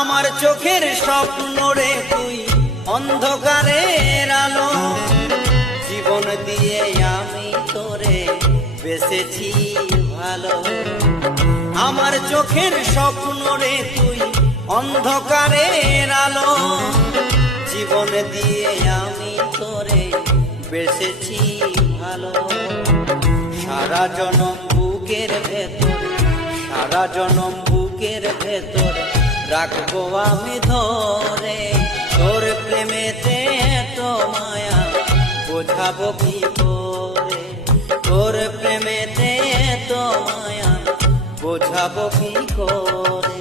আমার চোখের স্বপ্ন রে তুই অন্ধকারের আলো, জীবন দিয়ে আমি তোরে বেঁচেছি ভালো। আমার চোখের স্বপ্ন রে তুই অন্ধকারের আলো, জীবন দিয়ে আমি তোরে বেঁচেছি ভালো। সারা জনম বুকের ভেতর, সারা জনম বুকের ভেতর রাখবো আমি ধরে। তোর প্রেমেতে এত মায়া বোঝাবো কি করে, তোর প্রেমেতে এত মায়া বোঝাবো কি করে।